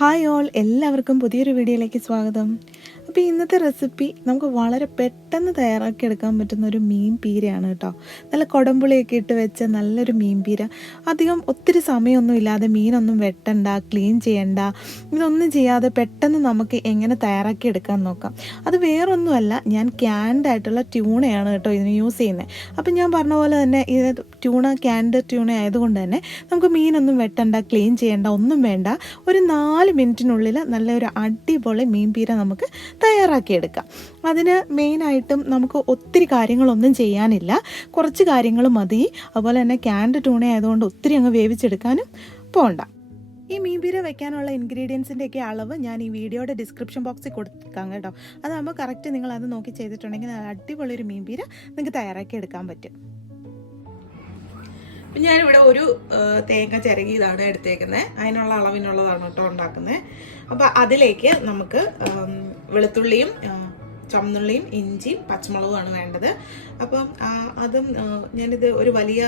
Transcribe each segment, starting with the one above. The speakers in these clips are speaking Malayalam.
ഹായ് ഓൾ, എല്ലാവർക്കും പുതിയൊരു വീഡിയോയിലേക്ക് സ്വാഗതം. അപ്പോൾ ഇന്നത്തെ റെസിപ്പി നമുക്ക് വളരെ പെട്ടെന്ന് തയ്യാറാക്കി എടുക്കാൻ പറ്റുന്ന ഒരു മീൻ പീരയാണ് കേട്ടോ. നല്ല കുടംപുളിയൊക്കെ ഇട്ട് വെച്ച നല്ലൊരു മീൻ പീര. അധികം ഒത്തിരി സമയമൊന്നും ഇല്ലാതെ മീനൊന്നും വെട്ടണ്ട, ക്ലീൻ ചെയ്യണ്ട, ഇതൊന്നും ചെയ്യാതെ പെട്ടെന്ന് നമുക്ക് എങ്ങനെ തയ്യാറാക്കി എടുക്കാൻ നോക്കാം. അത് വേറൊന്നുമല്ല, ഞാൻ ക്യാൻഡ് ആയിട്ടുള്ള ട്യൂണയാണ് കേട്ടോ ഇതിന് യൂസ് ചെയ്യുന്നത്. അപ്പം ഞാൻ പറഞ്ഞ പോലെ തന്നെ ഇത് ക്യാൻഡ് ട്യൂണ ആയതുകൊണ്ട് തന്നെ നമുക്ക് മീനൊന്നും വെട്ടണ്ട, ക്ലീൻ ചെയ്യണ്ട, ഒന്നും വേണ്ട. ഒരു 4 മിനിറ്റിനുള്ളിൽ നല്ലൊരു അടിപൊളി മീൻ പീര നമുക്ക് തയ്യാറാക്കിയെടുക്കാം. അതിന് മെയിനായിട്ടും നമുക്ക് ഒത്തിരി കാര്യങ്ങളൊന്നും ചെയ്യാനില്ല, കുറച്ച് കാര്യങ്ങൾ മതി. അതുപോലെ തന്നെ ക്യാൻഡ് ട്യൂണ ആയതുകൊണ്ട് ഒത്തിരി അങ്ങ് വേവിച്ചെടുക്കാനും പോകണ്ട. ഈ മീൻ പീര വെക്കാനുള്ള ഇൻഗ്രീഡിയൻസിൻ്റെയൊക്കെ അളവ് ഞാൻ ഈ വീഡിയോയുടെ ഡിസ്ക്രിപ്ഷൻ ബോക്സിൽ കൊടുക്കാം കേട്ടോ. അതാകുമ്പോൾ കറക്റ്റ് നിങ്ങളത് നോക്കി ചെയ്തിട്ടുണ്ടെങ്കിൽ നല്ല അടിപൊളി ഒരു മീൻ പീര നിങ്ങൾക്ക് തയ്യാറാക്കി എടുക്കാൻ പറ്റും. ഞാനിവിടെ ഒരു തേങ്ങ ചിരകിയതാണ് എടുത്തേക്കുന്നത്. അതിനുള്ള അളവിനുള്ളതാണ് കേട്ടോ ഉണ്ടാക്കുന്നത്. അപ്പോൾ അതിലേക്ക് നമുക്ക് വെളുത്തുള്ളിയും ചുവന്നുള്ളിയും ഇഞ്ചിയും പച്ചമുളകുമാണ് വേണ്ടത്. അപ്പം അതും ഞാനിത് ഒരു വലിയ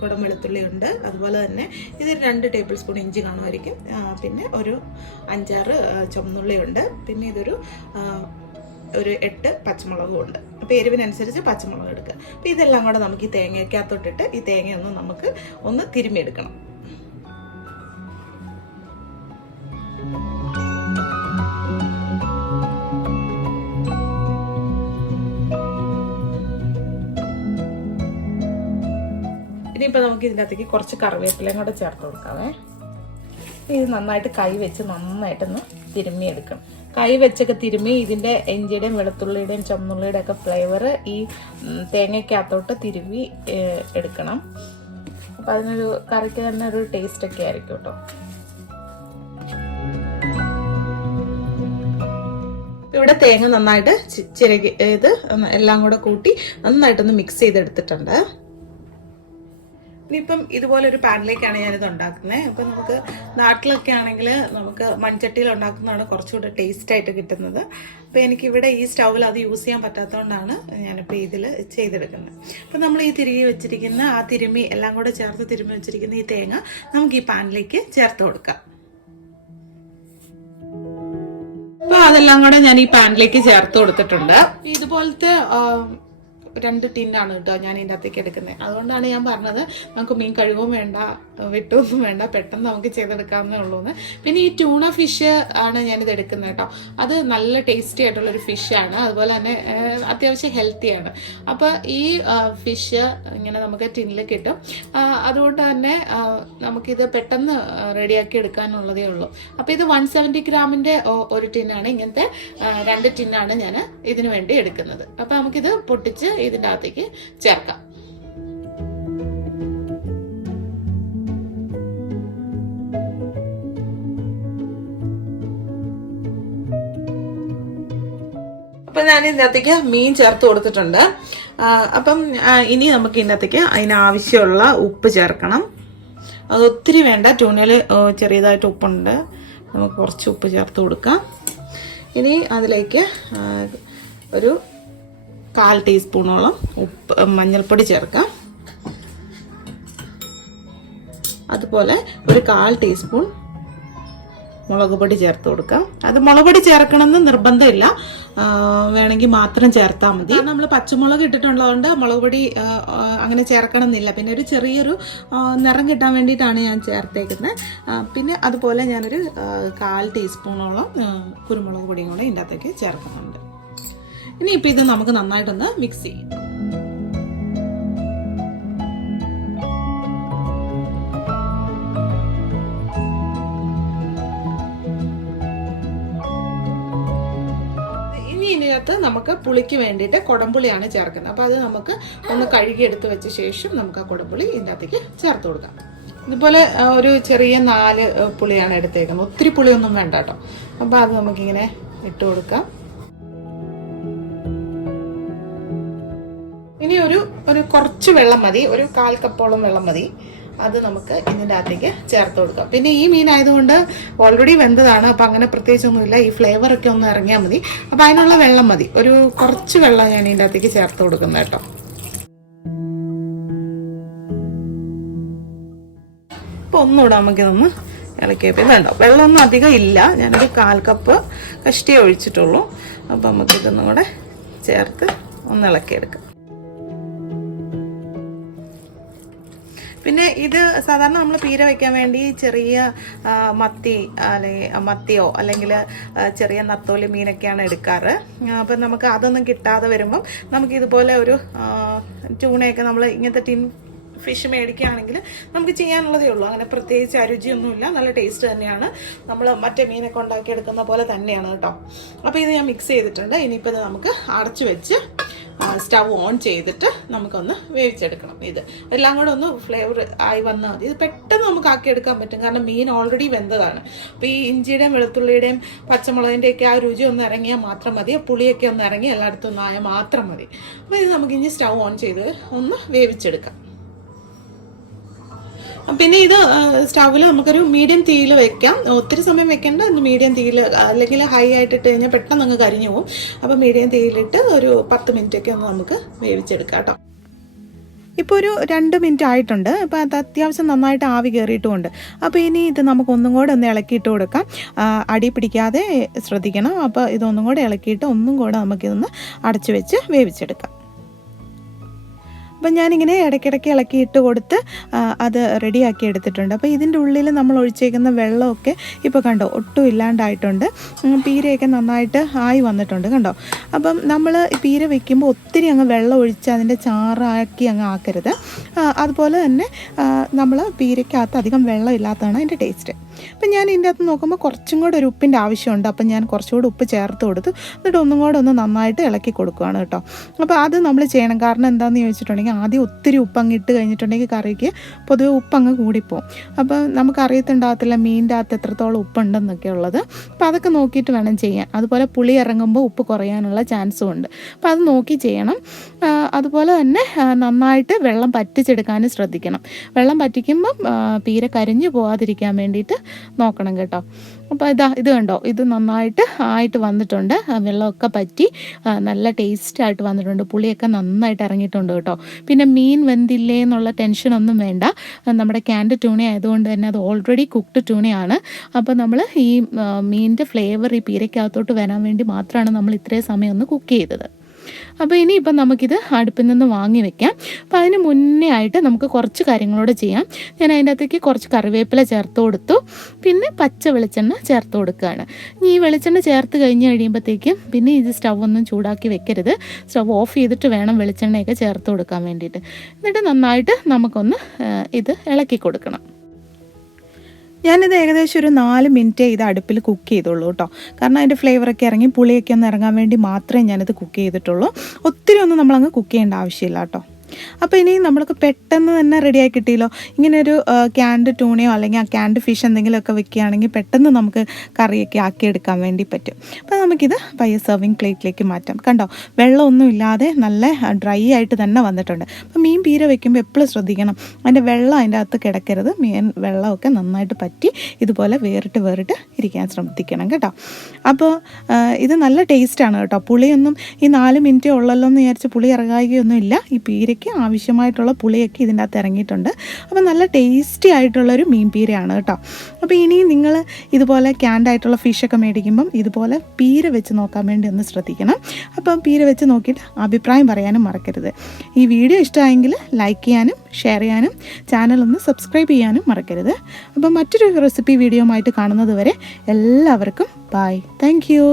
കുടം വെളുത്തുള്ളി ഉണ്ട്. അതുപോലെ തന്നെ ഇതൊരു 2 ടേബിൾ സ്പൂൺ ഇഞ്ചി കാണുമായിരിക്കും. പിന്നെ ഒരു 5-6 ചുവന്നുള്ളി ഉണ്ട്. പിന്നെ ഇതൊരു 8 പച്ചമുളകും ഉണ്ട്. അപ്പോൾ എരിവിനനുസരിച്ച് പച്ചമുളക് എടുക്കുക. അപ്പോൾ ഇതെല്ലാം കൂടെ നമുക്ക് ഈ തേങ്ങയ്ക്കകത്തോട്ടിട്ട് ഈ തേങ്ങയൊന്ന് നമുക്ക് ഒന്ന് തിരുമ്മിയെടുക്കണം. ഇനിയിപ്പോൾ നമുക്ക് ഇതിൻ്റെ അകത്തേക്ക് കുറച്ച് കറിവേപ്പിലയും കൂടെ ചേർത്ത് കൊടുക്കാവേ. ഇത് നന്നായിട്ട് കൈ വെച്ച് നന്നായിട്ടൊന്ന് തിരുമ്മിയെടുക്കണം. കൈ വെച്ചൊക്കെ തിരുമ്മി ഇതിൻ്റെ ഇഞ്ചിയുടെയും വെളുത്തുള്ളിയുടെയും ചുവന്നുള്ളിയുടെ ഒക്കെ ഫ്ലേവർ ഈ തേങ്ങയ്ക്കകത്തോട്ട് തിരുമ്മി എടുക്കണം. അപ്പം അതിനൊരു കറിക്ക് തന്നെ ഒരു ടേസ്റ്റൊക്കെ ആയിരിക്കും കേട്ടോ. ഇവിടെ തേങ്ങ നന്നായിട്ട് ചിരകി ഇത് എല്ലാം കൂടെ കൂട്ടി നന്നായിട്ടൊന്ന് മിക്സ് ചെയ്തെടുത്തിട്ടുണ്ട്. ഇനിയിപ്പം ഇതുപോലെ ഒരു പാനിലേക്കാണ് ഞാനിത് ഉണ്ടാക്കുന്നത്. അപ്പം നമുക്ക് നാട്ടിലൊക്കെ ആണെങ്കിൽ നമുക്ക് മൺചട്ടിയിൽ ഉണ്ടാക്കുന്നതാണ് കുറച്ചുകൂടെ ടേസ്റ്റായിട്ട് കിട്ടുന്നത്. അപ്പോൾ എനിക്കിവിടെ ഈ സ്റ്റൗവിൽ അത് യൂസ് ചെയ്യാൻ പറ്റാത്തതുകൊണ്ടാണ് ഞാനിപ്പോൾ ഇതിൽ ചെയ്തെടുക്കുന്നത്. അപ്പം നമ്മൾ ഈ വെച്ചിരിക്കുന്ന ആ തിരുമ്മി എല്ലാം കൂടെ ചേർത്ത് തിരുമ്മി വെച്ചിരിക്കുന്ന ഈ തേങ്ങ നമുക്ക് ഈ പാനിലേക്ക് ചേർത്ത് കൊടുക്കാം. അപ്പോൾ അതെല്ലാം കൂടെ ഞാൻ ഈ പാനിലേക്ക് ചേർത്ത് കൊടുത്തിട്ടുണ്ട്. ഇതുപോലത്തെ 2 ടിന്നാണ് കേട്ടോ ഞാൻ ഇതിൻ്റെ അകത്തേക്ക് എടുക്കുന്നത്. അതുകൊണ്ടാണ് ഞാൻ പറഞ്ഞത് നമുക്ക് മീൻ കഴുകും വേണ്ട, വെട്ടൊന്നും വേണ്ട, പെട്ടെന്ന് നമുക്ക് ചെയ്തെടുക്കാവുന്നേ ഉള്ളൂ എന്ന്. പിന്നെ ഈ ട്യൂണ ഫിഷ് ആണ് ഞാനിത് എടുക്കുന്നത് കേട്ടോ. അത് നല്ല ടേസ്റ്റി ആയിട്ടുള്ളൊരു ഫിഷാണ്. അതുപോലെ തന്നെ അത്യാവശ്യം ഹെൽത്തിയാണ്. അപ്പോൾ ഈ ഫിഷ് ഇങ്ങനെ നമുക്ക് ടിന്നിൽ കിട്ടും. അതുകൊണ്ട് തന്നെ നമുക്കിത് പെട്ടെന്ന് റെഡിയാക്കി എടുക്കാനുള്ളതേ ഉള്ളൂ. അപ്പോൾ ഇത് 170 ഗ്രാമിൻ്റെ ഒരു ടിന്നാണ്. ഇങ്ങനത്തെ 2 ടിന്നാണ് ഞാൻ ഇതിനു വേണ്ടി എടുക്കുന്നത്. അപ്പോൾ നമുക്കിത് പൊട്ടിച്ച് ഇതിൻ്റെ അകത്തേക്ക് ചേർക്കാം. അപ്പം ഞാൻ ഇതിനകത്തേക്ക് മീൻ ചേർത്ത് കൊടുത്തിട്ടുണ്ട്. അപ്പം ഇനി നമുക്ക് ഇതിനകത്തേക്ക് അതിനാവശ്യമുള്ള ഉപ്പ് ചേർക്കണം. അത് ഒത്തിരി വേണ്ട, ട്യൂണയിൽ ചെറിയതായിട്ട് ഉപ്പുണ്ട്. നമുക്ക് കുറച്ച് ഉപ്പ് ചേർത്ത് കൊടുക്കാം. ഇനി അതിലേക്ക് ഒരു 1/4 ടീസ്പൂണോളം മഞ്ഞൾപ്പൊടി ചേർക്കാം. അതുപോലെ ഒരു 1/4 ടീസ്പൂൺ മുളക് പൊടി ചേർത്ത് കൊടുക്കാം. അത് മുളക് പൊടി ചേർക്കണമെന്ന് നിർബന്ധമില്ല, വേണമെങ്കിൽ മാത്രം ചേർത്താൽ മതി. നമ്മൾ പച്ചമുളക് ഇട്ടിട്ടുള്ളതുകൊണ്ട് മുളക് പൊടി അങ്ങനെ ചേർക്കണം എന്നില്ല. പിന്നെ ഒരു ചെറിയൊരു നിറം കിട്ടാൻ വേണ്ടിയിട്ടാണ് ഞാൻ ചേർത്തേക്കുന്നത്. പിന്നെ അതുപോലെ ഞാനൊരു 1/4 ടീസ്പൂണോളം കുരുമുളക് പൊടിയും കൂടെ ഇതിൻ്റെ അകത്തേക്ക് ചേർക്കുന്നുണ്ട്. ഇനിയിപ്പോൾ ഇത് നമുക്ക് നന്നായിട്ടൊന്ന് മിക്സ് ചെയ്യും. ഇതിനകത്ത് നമുക്ക് പുളിക്ക് വേണ്ടിയിട്ട് കുടംപുളിയാണ് ചേർക്കുന്നത്. അപ്പോൾ അത് നമുക്ക് ഒന്ന് കഴുകിയെടുത്ത് വെച്ച ശേഷം നമുക്ക് ആ കുടംപുളി ഇതിൻ്റെ അകത്തേക്ക് ചേർത്ത് കൊടുക്കാം. ഇതുപോലെ ഒരു ചെറിയ 4 പുളിയാണ് എടുത്തേക്കുന്നത്. ഒത്തിരി പുളിയൊന്നും വേണ്ട കേട്ടോ. അപ്പോൾ അത് നമുക്കിങ്ങനെ ഇട്ട് കൊടുക്കാം. ഇനി ഒരു കുറച്ച് വെള്ളം മതി, ഒരു 1/4 കപ്പോളം വെള്ളം മതി. അത് നമുക്ക് ഇതിൻ്റെ അകത്തേക്ക് ചേർത്ത് കൊടുക്കാം. പിന്നെ ഈ മീൻ ആയതുകൊണ്ട് ഓൾറെഡി വെന്തതാണ്. അപ്പം അങ്ങനെ പ്രത്യേകിച്ചൊന്നുമില്ല, ഈ ഫ്ലേവറൊക്കെ ഒന്ന് ഇറങ്ങിയാൽ മതി. അപ്പം അതിനുള്ള വെള്ളം മതി, ഒരു കുറച്ച് വെള്ളം ഞാൻ ഇതിൻ്റെ അകത്തേക്ക് ചേർത്ത് കൊടുക്കുന്നത് കേട്ടോ. അപ്പോൾ ഒന്നുകൂടെ നമുക്കിതൊന്ന് ഇളക്കിയപ്പോൾ ഇതുണ്ടോ, വെള്ളമൊന്നും അധികം ഇല്ല, ഞാനൊരു 1/4 കപ്പ് കഷ്ടിയേ ഒഴിച്ചിട്ടുള്ളൂ. അപ്പോൾ നമുക്കിതൊന്നും കൂടെ ചേർത്ത് ഒന്ന് ഇളക്കിയെടുക്കാം. പിന്നെ ഇത് സാധാരണ നമ്മൾ പീര വയ്ക്കാൻ വേണ്ടി ചെറിയ മത്തിയോ അല്ലെങ്കിൽ ചെറിയ നത്തോലി മീനൊക്കെയാണ് എടുക്കാറ്. അപ്പം നമുക്ക് അതൊന്നും കിട്ടാതെ വരുമ്പം നമുക്ക് ഇതുപോലെ ഒരു ട്യൂണയൊക്കെ നമ്മൾ ഇങ്ങനത്തെ ടിൻ ഫിഷ് മേടിക്കുകയാണെങ്കിൽ നമുക്ക് ചെയ്യാനുള്ളതേ ഉള്ളൂ. അങ്ങനെ പ്രത്യേകിച്ച് അരുചിയൊന്നുമില്ല, നല്ല ടേസ്റ്റ് തന്നെയാണ്. നമ്മൾ മറ്റേ മീനൊക്കെ ഉണ്ടാക്കിയെടുക്കുന്ന പോലെ തന്നെയാണ് കേട്ടോ. അപ്പോൾ ഇത് ഞാൻ മിക്സ് ചെയ്തിട്ടുണ്ട്. ഇനിയിപ്പോൾ ഇത് നമുക്ക് അടച്ചു വെച്ച് സ്റ്റവ് ഓൺ ചെയ്തിട്ട് നമുക്കൊന്ന് വേവിച്ചെടുക്കണം. ഇത് എല്ലാം കൂടെ ഒന്ന് ഫ്ലേവർ ആയി വന്നാൽ മതി. ഇത് പെട്ടെന്ന് നമുക്ക് ആക്കിയെടുക്കാൻ പറ്റും, കാരണം മീൻ ഓൾറെഡി വെന്തതാണ്. അപ്പോൾ ഈ ഇഞ്ചിയുടെയും വെളുത്തുള്ളിയുടെയും പച്ചമുളകിൻ്റെയൊക്കെ ആ രുചി ഒന്ന് ഇറങ്ങിയാൽ മാത്രം മതി, പുളിയൊക്കെ ഒന്ന് ഇറങ്ങി എല്ലായിടത്തും ഒന്നായാൽ മാത്രം മതി. അപ്പോൾ ഇത് നമുക്ക് ഇനി സ്റ്റവ് ഓൺ ചെയ്ത് ഒന്ന് വേവിച്ചെടുക്കാം. പിന്നെ ഇത് സ്റ്റൗവിൽ നമുക്കൊരു മീഡിയം തീയിൽ വെക്കാം. ഒത്തിരി സമയം വെക്കേണ്ട, മീഡിയം തീയിൽ, അല്ലെങ്കിൽ ഹൈ ആയിട്ട് ഇട്ട് കഴിഞ്ഞാൽ പെട്ടെന്ന് അങ്ങ് കരിഞ്ഞു പോകും. അപ്പോൾ മീഡിയം തീയിലിട്ട് ഒരു 10 മിനിറ്റൊക്കെ ഒന്ന് നമുക്ക് വേവിച്ചെടുക്കാം കേട്ടോ. ഇപ്പോൾ ഒരു 2 മിനിറ്റ് ആയിട്ടുണ്ട്. അപ്പോൾ അത് അത്യാവശ്യം നന്നായിട്ട് ആവി കയറിയിട്ടുമുണ്ട്. അപ്പോൾ ഇനി ഇത് നമുക്കൊന്നും കൂടെ ഒന്ന് ഇളക്കിയിട്ട് കൊടുക്കാം. അടി പിടിക്കാതെ ശ്രദ്ധിക്കണം. അപ്പോൾ ഇതൊന്നും കൂടെ ഇളക്കിയിട്ട് ഒന്നും കൂടെ നമുക്കിതൊന്ന് അടച്ചു വെച്ച് വേവിച്ചെടുക്കാം. അപ്പം ഞാനിങ്ങനെ ഇടയ്ക്കിടയ്ക്ക് ഇളക്കിയിട്ട് കൊടുത്ത് അത് റെഡിയാക്കി എടുത്തിട്ടുണ്ട്. അപ്പോൾ ഇതിൻ്റെ ഉള്ളിൽ നമ്മൾ ഒഴിച്ചേക്കുന്ന വെള്ളമൊക്കെ ഇപ്പോൾ കണ്ടോ ഒട്ടും ഇല്ലാണ്ടായിട്ടുണ്ട്. പീരയൊക്കെ നന്നായിട്ട് ആയി വന്നിട്ടുണ്ട് കണ്ടോ. അപ്പം നമ്മൾ പീര വയ്ക്കുമ്പോൾ ഒത്തിരി അങ്ങ് വെള്ളം ഒഴിച്ച് അതിൻ്റെ ചാറാക്കി അങ്ങ് ആക്കരുത്. അതുപോലെ തന്നെ നമ്മൾ പീരയ്ക്കകത്ത് അധികം വെള്ളം ഇല്ലാത്തതാണ് അതിൻ്റെ ടേസ്റ്റ്. അപ്പം ഞാൻ ഇതിൻ്റെ അകത്ത് നോക്കുമ്പോൾ കുറച്ചും കൂടെ ഒരു ഉപ്പിൻ്റെ ആവശ്യമുണ്ട്. അപ്പം ഞാൻ കുറച്ചുകൂടെ ഉപ്പ് ചേർത്ത് കൊടുത്തു. എന്നിട്ട് ഒന്നും കൂടെ ഒന്ന് നന്നായിട്ട് ഇളക്കി കൊടുക്കുകയാണ് കേട്ടോ. അപ്പോൾ അത് നമ്മൾ ചെയ്യണം. കാരണം എന്താണെന്ന് ചോദിച്ചിട്ടുണ്ടെങ്കിൽ ആദ്യം ഒത്തിരി ഉപ്പങ്ങ് ഇട്ട് കഴിഞ്ഞിട്ടുണ്ടെങ്കിൽ കറിക്ക് പൊതുവെ ഉപ്പങ്ങ് കൂടിപ്പോവും. അപ്പോൾ നമുക്ക് അറിയത്തുണ്ടാകത്തില്ല മീനിൻ്റെ അകത്ത് എത്രത്തോളം ഉപ്പുണ്ടെന്നൊക്കെ ഉള്ളത്. അപ്പോൾ അതൊക്കെ നോക്കിയിട്ട് വേണം ചെയ്യാൻ. അതുപോലെ പുളി ഇറങ്ങുമ്പോൾ ഉപ്പ് കുറയാനുള്ള ചാൻസും ഉണ്ട്. അപ്പോൾ അത് നോക്കി ചെയ്യണം. അതുപോലെ തന്നെ നന്നായിട്ട് വെള്ളം പറ്റിച്ചെടുക്കാനും ശ്രദ്ധിക്കണം. വെള്ളം പറ്റിക്കുമ്പം പീര കരിഞ്ഞു പോകാതിരിക്കാൻ വേണ്ടിയിട്ട് നോക്കണം കേട്ടോ. അപ്പോൾ ഇത് കണ്ടോ, ഇത് നന്നായിട്ട് ആയിട്ട് വന്നിട്ടുണ്ട്. വെള്ളമൊക്കെ പറ്റി നല്ല ടേസ്റ്റായിട്ട് വന്നിട്ടുണ്ട്. പുളിയൊക്കെ നന്നായിട്ട് ഇറങ്ങിയിട്ടുണ്ട് കേട്ടോ. പിന്നെ മീൻ വെന്തില്ലേ എന്നുള്ള ടെൻഷനൊന്നും വേണ്ട. നമ്മുടെ ക്യാൻഡ് ട്യൂണ ആയതുകൊണ്ട് തന്നെ അത് ഓൾറെഡി കുക്ക്ഡ് ട്യൂണയാണ്. അപ്പോൾ നമ്മൾ ഈ മീനിൻ്റെ ഫ്ലേവർ ഈ പീരയ്ക്കകത്തോട്ട് വരാൻ വേണ്ടി മാത്രമാണ് നമ്മൾ ഇത്രയും സമയം ഒന്ന് കുക്ക് ചെയ്തത്. അപ്പോൾ ഇനിയിപ്പം നമുക്കിത് അടുപ്പിൽ നിന്ന് വാങ്ങി വെക്കാം. അപ്പോൾ അതിന് മുന്നേ ആയിട്ട് നമുക്ക് കുറച്ച് കാര്യങ്ങളോട് ചെയ്യാം. ഞാൻ അതിൻ്റെ അകത്തേക്ക് കുറച്ച് കറിവേപ്പില ചേർത്ത് കൊടുത്തു. പിന്നെ പച്ച വെളിച്ചെണ്ണ ചേർത്ത് കൊടുക്കുകയാണ്. ഇനി ഈ വെളിച്ചെണ്ണ ചേർത്ത് കഴിഞ്ഞ് കഴിയുമ്പോഴത്തേക്കും പിന്നെ ഇത് സ്റ്റവ് ഒന്നും ചൂടാക്കി വെക്കരുത്. സ്റ്റവ് ഓഫ് ചെയ്തിട്ട് വേണം വെളിച്ചെണ്ണയൊക്കെ ചേർത്ത് കൊടുക്കാൻ വേണ്ടിയിട്ട്. എന്നിട്ട് നന്നായിട്ട് നമുക്കൊന്ന് ഇത് ഇളക്കി കൊടുക്കണം. ഞാനിത് ഏകദേശം ഒരു 4 മിനിറ്റ് ഇത് അടുപ്പിൽ കുക്ക് ചെയ്തുള്ളൂ കേട്ടോ. കാരണം അതിൻ്റെ ഫ്ലേവറൊക്കെ ഇറങ്ങി പുളിയൊക്കെ ഒന്ന് ഇറങ്ങാൻ വേണ്ടി മാത്രമേ ഞാനിത് കുക്ക് ചെയ്തിട്ടുള്ളൂ. ഒത്തിരി ഒന്നും നമ്മളങ്ങ് കുക്ക് ചെയ്യേണ്ട ആവശ്യമില്ല കേട്ടോ. അപ്പോൾ ഇനി നമ്മൾക്ക് പെട്ടെന്ന് തന്നെ റെഡിയായി കിട്ടിയല്ലോ. ഇങ്ങനെ ഒരു ക്യാൻഡ് ട്യൂണയോ അല്ലെങ്കിൽ ആ ക്യാൻഡ് ഫിഷ് എന്തെങ്കിലുമൊക്കെ വെക്കുകയാണെങ്കിൽ പെട്ടെന്ന് നമുക്ക് കറിയൊക്കെ ആക്കിയെടുക്കാൻ വേണ്ടി പറ്റും. അപ്പോൾ നമുക്കിത് പയ്യെ സെർവിങ് പ്ലേറ്റിലേക്ക് മാറ്റാം. കണ്ടോ, വെള്ളമൊന്നും ഇല്ലാതെ നല്ല ഡ്രൈ ആയിട്ട് തന്നെ വന്നിട്ടുണ്ട്. അപ്പോൾ മീൻ പീര വെക്കുമ്പോൾ എപ്പോഴും ശ്രദ്ധിക്കണം, അതിൻ്റെ വെള്ളം അതിൻ്റെ അകത്ത് കിടക്കരുത്. മീൻ വെള്ളമൊക്കെ നന്നായിട്ട് പറ്റി ഇതുപോലെ വേറിട്ട് ഇരിക്കാൻ ശ്രദ്ധിക്കണം കേട്ടോ. അപ്പോൾ ഇത് നല്ല ടേസ്റ്റാണ് കേട്ടോ. പുളിയൊന്നും ഈ 4 മിനിറ്റേ ഉള്ളല്ലോ എന്ന് വിചാരിച്ച് പുളി ഇറങ്ങുകയൊന്നും ഇല്ല. ഈ പീരയ്ക്ക് ആവശ്യമായിട്ടുള്ള പുളിയൊക്കെ ഇതിൻ്റെ അകത്ത് ഇറങ്ങിയിട്ടുണ്ട്. അപ്പോൾ നല്ല ടേസ്റ്റി ആയിട്ടുള്ളൊരു മീൻ പീരയാണ് കേട്ടോ. അപ്പോൾ ഇനി നിങ്ങൾ ഇതുപോലെ ക്യാൻഡായിട്ടുള്ള ഫിഷൊക്കെ മേടിക്കുമ്പം ഇതുപോലെ പീര വെച്ച് നോക്കാൻ വേണ്ടി ഒന്ന് ശ്രദ്ധിക്കണം. അപ്പം പീര വെച്ച് നോക്കിയിട്ട് അഭിപ്രായം പറയാനും മറക്കരുത്. ഈ വീഡിയോ ഇഷ്ടമായെങ്കിൽ ലൈക്ക് ചെയ്യാനും ഷെയർ ചെയ്യാനും ചാനലൊന്ന് സബ്സ്ക്രൈബ് ചെയ്യാനും മറക്കരുത്. അപ്പം മറ്റൊരു റെസിപ്പി വീഡിയോ ആയിട്ട് കാണുന്നത് വരെ എല്ലാവർക്കും ബൈ. Thank you.